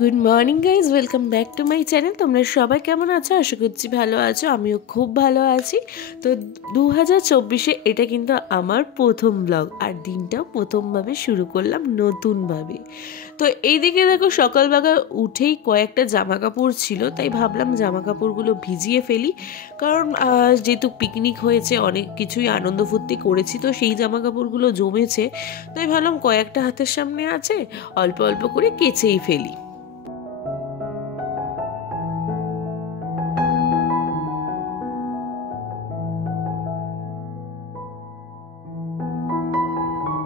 Good morning guys, welcome back to my channel. তোমরা সবাই কেমন আছো? আশা করছি ভালো আছো, আমিও খুব ভালো আছি। তো 2024-এ এটা কিন্তু আমার প্রথম ব্লগ, আর দিনটাও প্রথমভাবে শুরু করলাম নতুনভাবে। তো এইদিকে দেখো, সকালবেলা উঠেই কয়েকটা জামা কাপড় ছিল, তাই ভাবলাম জামা কাপড়গুলো ভিজিয়ে ফেলি। কারণ যেহেতু পিকনিক হয়েছে, অনেক কিছুই আনন্দ ফুর্তি করেছি, তো সেই জামা কাপড়গুলো জমেছে, তাই ভাবলাম কয়েকটা হাতের সামনে আছে, অল্প অল্প করে কেচেই ফেলি।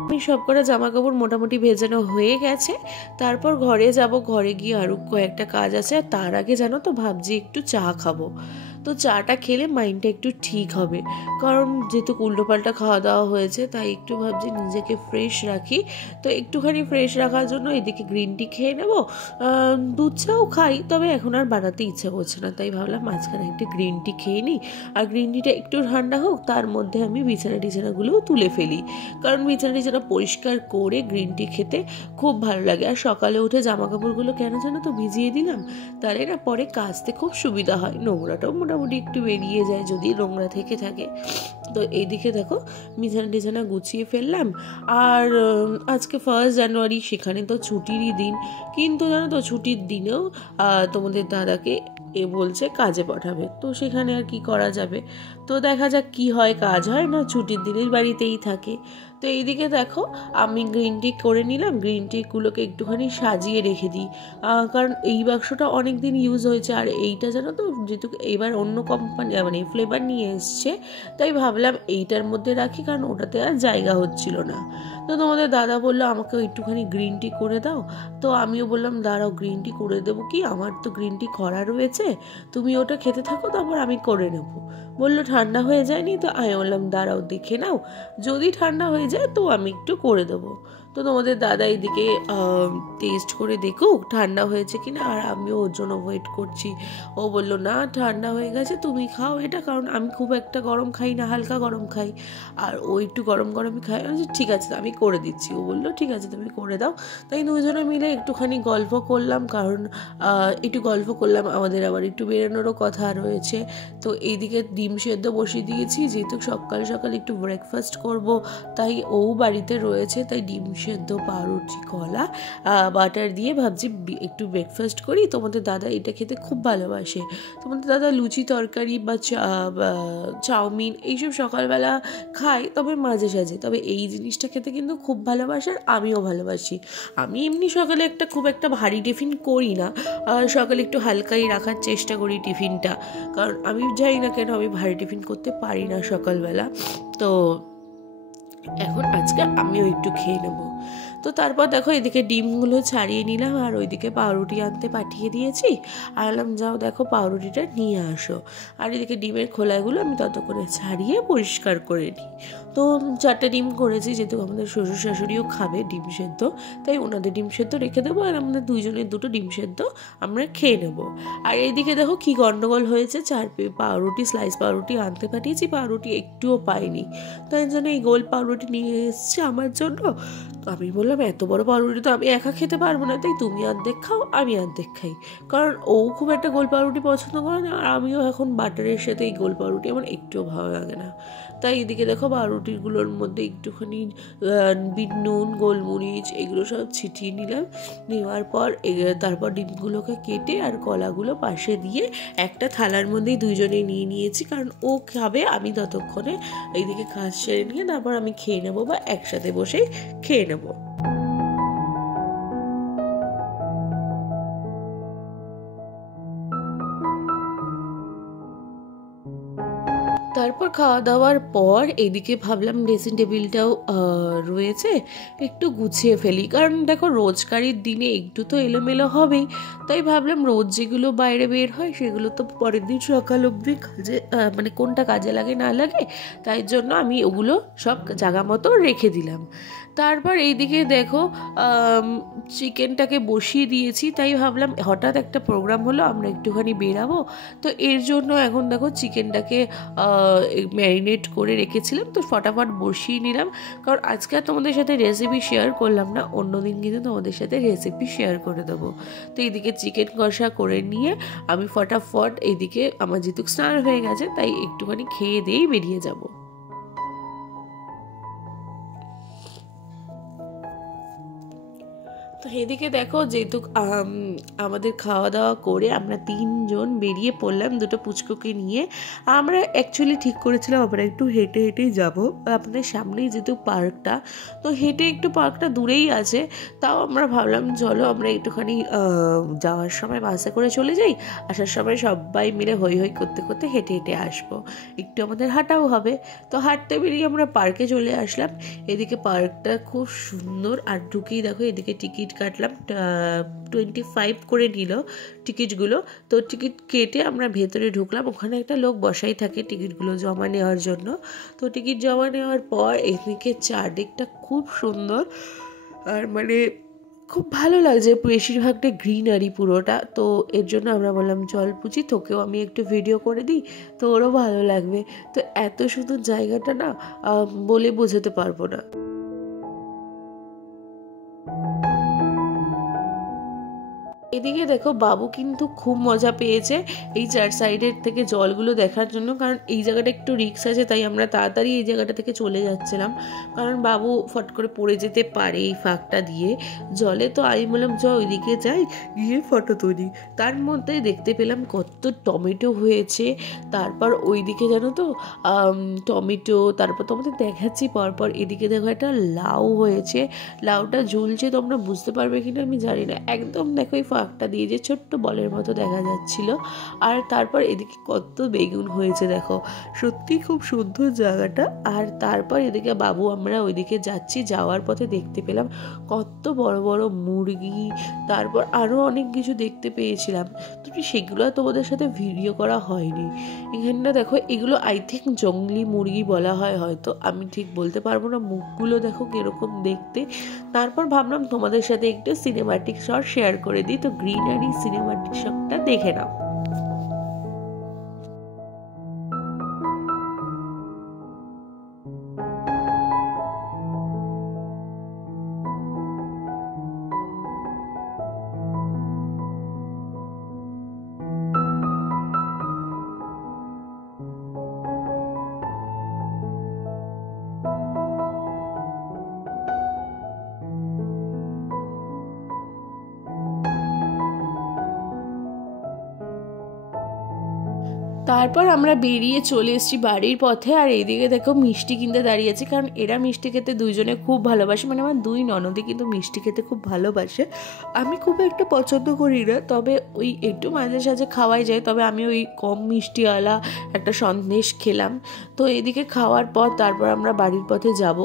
আমি সব কটা জামা কাপড় মোটামুটি ভেজানো হয়ে গেছে। তারপর ঘরে যাব, ঘরে গিয়ে আরও কয়েকটা কাজ আছে। আর তার আগে জানো তো, ভাবছি একটু চা খাবো। তো চাটা খেলে মাইন্ডটা একটু ঠিক হবে, কারণ যেহেতু উল্টোপাল্টা খাওয়া দাওয়া হয়েছে, তাই একটু ভাবছি নিজেকে ফ্রেশ রাখি। তো একটুখানি ফ্রেশ রাখার জন্য এদিকে গ্রিন টি খেয়ে নেবো। দুধ চাও খাই, তবে এখন আর বানাতে ইচ্ছা করছে না, তাই ভাবলাম মাঝখানে একটু গ্রিন টি খেয়ে নিই। আর গ্রিন টিটা একটু ঠান্ডা হোক, তার মধ্যে আমি বিছানাগুলোও তুলে ফেলি। কারণ বিছানা পরিষ্কার করে গ্রিন টি খেতে খুব ভালো লাগে। আর সকালে উঠে জামা কাপড়গুলো কেন জানো তো ভিজিয়ে দিলাম, তাহলে না পরে কাচতে খুব সুবিধা হয়, নোংরাটাও মোটামুটি একটু বেরিয়ে যায় যদি নোংরা থেকে থাকে। তো এইদিকে দেখো, বিছানা গুছিয়ে ফেললাম। আর আজকে 1 জানুয়ারি, সেখানে তো ছুটিরই দিন, কিন্তু জানো তো ছুটির দিনেও তোমাদের দাদাকে বলছে কাজে পাঠাবে, তো সেখানে আর কি করা যাবে। তো দেখা যাক কি হয়, কাজ হয় না ছুটির দিনের বাড়িতেই থাকে। তো এইদিকে দেখো, আমি গ্রিন টি করে নিলাম, গ্রিন টিগুলোকে একটুখানি সাজিয়ে রেখে দিই। কারণ এই বাক্সটা অনেক দিন ইউজ হয়েছে, আর এইটা জানো তো যেহেতু এবার অন্য কোম্পানি মানে ফ্লেভার নিয়ে এসছে, তাই ভাবলাম এইটার মধ্যে রাখি, কারণ ওটাতে আর জায়গা হচ্ছিল না। তো তোমাদের দাদা বললো আমাকে একটুখানি গ্রিন টি করে দাও। তো আমিও বললাম দাঁড়াও, গ্রিন টি করে দেবো কি, আমার তো গ্রিন টি করা রয়েছে, তুমি ওটা খেতে থাকো, তারপর আমি করে নেবো। বললো ঠান্ডা হয়ে যায়নি? তো আমি বললাম দাঁড়াও দেখে নাও, যদি ঠান্ডা হয়ে যায় তো আমি একটু করে দেবো। তো তোমাদের দাদা এদিকে টেস্ট করে দেখুক ঠান্ডা হয়েছে কিনা, আর আমিও ওর জন্য ওয়েট করছি। ও বললো না ঠান্ডা হয়ে গেছে, তুমি খাও এটা, কারণ আমি খুব একটা গরম খাই না, হালকা গরম খাই, আর ও একটু গরম গরমই খাই। আমি ঠিক আছে আমি করে দিচ্ছি। ও বললো ঠিক আছে তুমি করে দাও। তাই দুজনে মিলে একটুখানি গল্প করলাম, কারণ একটু গল্প করলাম, আমাদের আবার একটু বেরোনোরও কথা রয়েছে। তো এইদিকে ডিম সেদ্ধ বসিয়ে দিয়েছি, যেহেতু সকাল সকাল একটু ব্রেকফাস্ট করব, তাই ও বাড়িতে রয়েছে, তাই ডিম সেদ্ধ, পাউরুটি, কলা, বাটার দিয়ে ভাবছি একটু ব্রেকফাস্ট করি। তোমাদের দাদা এটা খেতে খুব ভালোবাসে। তোমাদের দাদা লুচি তরকারি বা চাউমিন এইসব সকালবেলা খায়, তবে মাঝে সাঝে, তবে এই জিনিসটা খেতে কিন্তু খুব ভালোবাসে, আর আমিও ভালোবাসি। আমি এমনি সকালে খুব একটা ভারী টিফিন করি না, সকালে একটু হালকাই রাখার চেষ্টা করি টিফিনটা, কারণ আমি জানি না কেন আমি ভারী টিফিন করতে পারি না সকালবেলা। তো এখন আজকে আমিও একটু খেয়ে নেবো। তো তারপর দেখো, এদিকে ডিমগুলো ছাড়িয়ে নিলাম, আর ওইদিকে পাউরুটি আনতে পাঠিয়ে দিয়েছি। আর বললাম যাও দেখো পাউরুটিটা নিয়ে আসো। আর এদিকে ডিমের খোলাগুলো আমি ততক্ষণে ছাড়িয়ে পরিষ্কার করে নিই। তো 4টা ডিম করেছি, যেহেতু আমাদের শ্বশুর শাশুড়িও খাবে ডিম সেদ্ধ, তাই ওনাদের ডিম সেদ্ধ রেখে দেবো, আর আমাদের দুইজনের 2টো ডিম সেদ্ধ আমরা খেয়ে নেবো। আর এইদিকে দেখো কি গন্ডগোল হয়েছে, 4 পাউরুটি, স্লাইস পাউরুটি আনতে পাঠিয়েছি, পাউরুটি একটুও পাইনি, তাই জন্য এই গোল পাউরুটি নিয়ে এসছে আমার জন্য। তো আমি বললাম এত বড় পাউরুটি তো আমি একা খেতে পারবো না, তাই তুমি অর্ধেক খাও আমি অর্ধেক খাই, কারণ ও খুব একটা গোল পাউরুটি পছন্দ করে না, আর আমিও এখন বাটারের সাথে এই গোল পাউরুটি আমার একটুও ভালো লাগে না। তাই এদিকে দেখো পাউরুটিগুলোর মধ্যে একটুখানি বিট নুন, গোলমরিচ এগুলো সব ছিটিয়ে নিলাম। নেওয়ার পর তারপর ডিমগুলোকে কেটে আর কলাগুলো পাশে দিয়ে একটা থালার মধ্যেই দুইজনে নিয়ে নিয়েছি, কারণ ও খাবে, আমি ততক্ষণে এইদিকে কাজ সেরে নিয়ে তারপর আমি খেয়ে নেবো, বা একসাথে বসেই খেয়ে নেবো। তারপর খাওয়া দাওয়ার পর এদিকে ভাবলাম ড্রেসিং টেবিলটাও রয়েছে, একটু গুছিয়ে ফেলি, কারণ দেখো রোজকারির দিনে একটু তো এলোমেলো হবেই। তাই ভাবলাম রোজ যেগুলো বাইরে বের হয় সেগুলো তো পরের দিন সকাল অবধি কাজে মানে কোনটা কাজে লাগে না লাগে, তাই জন্য আমি ওগুলো সব জায়গা মতো রেখে দিলাম। তারপর এইদিকে দেখো চিকেনটাকে বসিয়ে দিয়েছি, তাই ভাবলাম হঠাৎ একটা প্রোগ্রাম হলো, আমরা একটুখানি বেরাবো, তো এর জন্য এখন দেখো চিকেনটাকে ম্যারিনেট করে রেখেছিলাম, তো ফটাফট বসিয়ে নিলাম। কারণ আজকে আর তোমাদের সাথে রেসিপি শেয়ার করলাম না, অন্যদিন কিন্তু তোমাদের সাথে রেসিপি শেয়ার করে দেবো। তো এইদিকে চিকেন কষা করে নিয়ে আমি ফটাফট এইদিকে আমার যেহেতু স্নান হয়ে গেছে তাই একটুখানি খেয়ে দিয়েই বেরিয়ে যাব। তো এদিকে দেখো, যেহেতু আমাদের খাওয়া দাওয়া করে আমরা 3 জন বেরিয়ে পড়লাম দুটো পুচকুকে নিয়ে। আমরা অ্যাকচুয়ালি ঠিক করেছিলাম আমরা একটু হেঁটে হেঁটেই যাবো, আপনাদের সামনেই যেহেতু পার্কটা, তো হেঁটে একটু পার্কটা দূরেই আছে, তাও আমরা ভাবলাম চলো আমরা একটুখানি যাওয়ার সময় বাসে করে চলে যাই, আসার সময় সবাই মিলে হই হই করতে করতে হেঁটে হেঁটে আসবো, একটু আমাদের হাঁটাও হবে। তো হাঁটতে বেরিয়ে আমরা পার্কে চলে আসলাম। এদিকে পার্কটা খুব সুন্দর, আর ঢুকেই দেখো এদিকে টিকিট কাটলাম, 25 করে নিল টিকিটগুলো। তো টিকিট কেটে আমরা ভেতরে ঢুকলাম, ওখানে একটা লোক বসাই থাকে টিকিটগুলো জমা নেওয়ার জন্য। তো টিকিট জমা নেওয়ার পর এদিকে চারদিকটা খুব সুন্দর, আর মানে খুব ভালো লাগছে, বেশিরভাগটা গ্রিনারি পুরোটা। তো এর জন্য আমরা বললাম চল পুচি তোকেও আমি একটু ভিডিও করে দিই, তো ওরও ভালো লাগবে। তো এত সুন্দর জায়গাটা না বলে বোঝাতে পারবো না। এদিকে দেখো বাবু কিন্তু খুব মজা পেয়েছে এই 4 সাইডের থেকে জলগুলো দেখার জন্য, কারণ এই জায়গাটা একটু রিস্ক আছে, তাই আমরা তাড়াতাড়ি এই জায়গাটা থেকে চলে যাচ্ছিলাম, কারণ বাবু ফট করে পড়ে যেতে পারে এই ফাঁকটা দিয়ে জলে। তো আমি বললাম চ ওইদিকে যাই, গিয়ে ফটো তুলি। তার মধ্যে দেখতে পেলাম কত টমেটো হয়েছে, তারপর ওইদিকে জানো তো টমেটো, তারপর তোমাদের দেখাচ্ছি পরপর। এদিকে দেখো একটা লাউ হয়েছে, লাউটা ঝুলছে, তোমরা বুঝতে পারবে কিনা আমি জানি না, একদম দেখো এই ফাঁকটা দিয়ে যে ছোট্ট বলের মতো দেখা যাচ্ছিল। আর তারপর এদিকে কত বেগুন হয়েছে দেখো, সত্যি খুব সুন্দর জায়গাটা। আর তারপর এদিকে বাবু আমরা ওইদিকে যাচ্ছি, যাওয়ার পথে দেখতে পেলাম কত বড় বড় মুরগি, তারপর আরও অনেক কিছু দেখতে পেয়েছিলাম, তো সেগুলো তোমাদের সাথে ভিডিও করা হয়নি। এখানটা দেখো এগুলো আই থিঙ্ক জঙ্গলি মুরগি বলা হয় হয়তো, আমি ঠিক বলতে পারবো না, মুখগুলো দেখো কিরকম দেখতে। তারপর ভাবলাম তোমাদের সাথে একটু সিনেমাটিক শট শেয়ার করে দিই, তো গ্রিনারি সিনেমাটিক শটটা দেখে নাও। তারপর আমরা বেরিয়ে চলে এসেছি বাড়ির পথে, আর এইদিকে দেখো মিষ্টি কিনতে দাঁড়িয়েছি, কারণ এরা মিষ্টি খেতে দুইজনে খুব ভালোবাসে, মানে আমার 2 ননদই কিন্তু মিষ্টি খেতে খুব ভালোবাসে। আমি খুব একটা পছন্দ করি না, তবে ওই একটু মাঝে সাঝে খাওয়াই যায়, তবে আমি ওই কম মিষ্টিওয়ালা একটা সন্দেশ খেলাম। তো এদিকে খাওয়ার পর তারপর আমরা বাড়ির পথে যাব,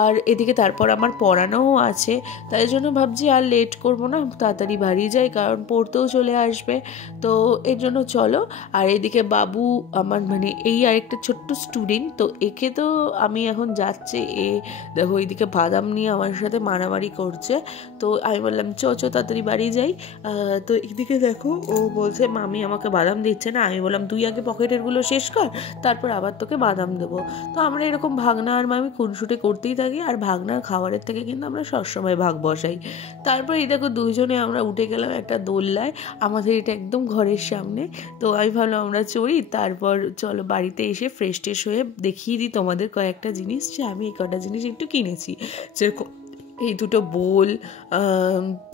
আর এদিকে তারপর আমার পড়ানোও আছে, তাই জন্য ভাবছি আর লেট করব না, তাড়াতাড়ি বাড়ি যাই, কারণ পড়তেও চলে আসবে। তো এর জন্য চলো। আর এদিকে বাবু আমার মানে এই আরেকটা ছোট্ট স্টুডেন্ট, তো একে তো আমি এখন যাচ্ছে, এ দেখো এইদিকে বাদাম নিয়ে আমার সাথে মারামারি করছে। তো আমি বললাম চ তাড়াতাড়ি বাড়ি যাই। তো এদিকে দেখো ও বলছে মামি আমাকে বাদাম দিচ্ছে না, আমি বললাম তুই আগে পকেটেরগুলো শেষ কর, তারপর আবার তোকে বাদাম দেবো। তো আমরা এরকম ভাগনা আর মামি খুনসুটে করতেই থাকি, আর ভাগনার খাবারের থেকে কিন্তু আমরা সবসময় ভাগ বসাই। তারপর এই দেখো দুইজনে আমরা উঠে গেলাম একটা দোলনায়, আমাদের এটা একদম ঘরের সামনে। তো আমি ভাবলাম আমরা চড়ি, তারপর চলো বাড়িতে এসে ফ্রেশ ট্রেশ হয়ে দেখিয়ে দিই তোমাদের কয়েকটা জিনিস, যে আমি এই কটা জিনিস একটু কিনেছি, যেরকম এই দুটো বোল,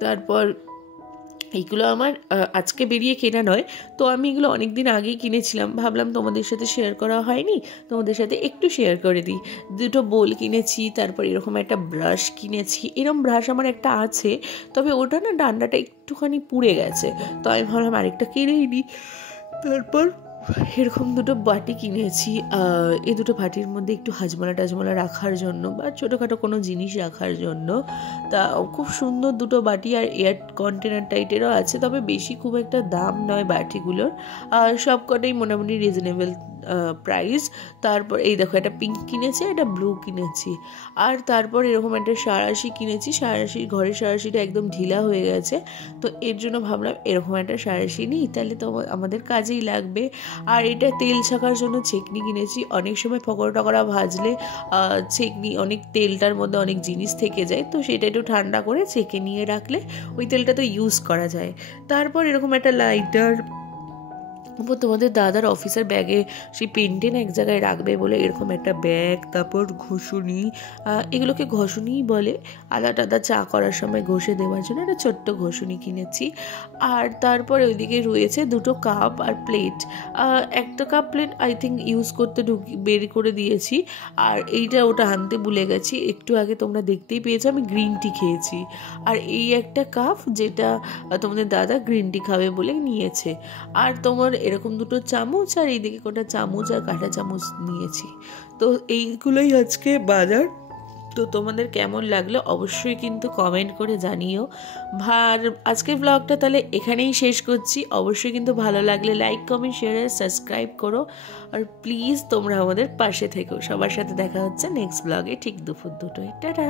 তারপর এইগুলো আমার আজকে বেরিয়ে কেনা নয়, তো আমি এগুলো অনেক দিন আগেই কিনেছিলাম, ভাবলাম তোমাদের সাথে শেয়ার করা হয়নি, তোমাদের সাথে একটু শেয়ার করে দিই। দুটো বোল কিনেছি, তারপর এরকম একটা ব্রাশ কিনেছি, এরকম ব্রাশ আমার একটা আছে, তবে ওটা না ডান্ডাটা একটুখানি পুড়ে গেছে, তো আমি ভাবলাম আরেকটা কিনেই নিই। তারপর এরকম দুটো বাটি কিনেছি, এই দুটো বাটির মধ্যে একটু হাজমলা টাজমলা রাখার জন্য বা ছোটোখাটো কোনো জিনিস রাখার জন্য। তা খুব সুন্দর দুটো বাটি, আর এয়ার কন্টেনার টাইপেরও আছে, তবে বেশি খুব একটা দাম নয় বাটিগুলোর, আর সব কটাই মোটামুটি রিজনেবল প্রাইস। তারপর এই দেখো একটা পিঙ্ক কিনেছি, একটা ব্লু কিনেছি। আর তারপর এরকম একটা সাঁড়াশি কিনেছি। ঘরের সাঁড়াশিটা একদম ঢিলা হয়ে গেছে, তো এর জন্য ভাবলাম এরকম একটা সাঁড়াশি নিই, তাহলে তো আমাদের কাজেই লাগবে। আর এটা তেল ছাকার জন্য ছেঁকনি কিনেছি। অনেক সময় পকোড়া টকোড়া ভাজলে ছেঁকনি অনেক তেলটার মধ্যে অনেক জিনিস থেকে যায়, তো সেটা একটু ঠান্ডা করে ছেঁকে নিয়ে রাখলে ওই তেলটা তো ইউজ করা যায়। তারপর এরকম একটা লাইটার, তোমাদের দাদার অফিসের ব্যাগে সেই পেন্টেন এক জায়গায় রাখবে বলে এরকম একটা ব্যাগ। তারপর ঘষুনি, এগুলোকে ঘষুনিই বলে, আদা টাদা চা করার সময় ঘষে দেওয়ার জন্য একটা ছোট্ট ঘষুনি কিনেছি। আর তারপর ওইদিকে রয়েছে দুটো কাপ আর প্লেট। একটা cup plate I think use করতে বের করে দিয়েছি, আর এইটা ওটা আনতে ভুলে গেছি। একটু আগে তোমরা দেখতেই পেয়েছো আমি গ্রিন টি খেয়েছি। আর এই একটা কাপ যেটা তোমাদের দাদা গ্রিন টি খাবে বলে নিয়েছে। আর তোমার এরকম দুটো চামচ, আর এইদিকে কোটা চামচ আর কাঁটা চামচ নিয়েছি। তো এইগুলোই আজকে বাজার। তো তোমাদের কেমন লাগলো অবশ্যই কিন্তু কমেন্ট করে জানিও। আর আজকের ব্লগটা তাহলে এখানেই শেষ করছি। অবশ্যই কিন্তু ভালো লাগলে লাইক কমেন্ট শেয়ার আর সাবস্ক্রাইব করো। আর প্লিজ তোমরা আমাদের পাশে থেকো। সবার সাথে দেখা হচ্ছে নেক্সট ব্লগে ঠিক দুপুর 2টায়। টাটা।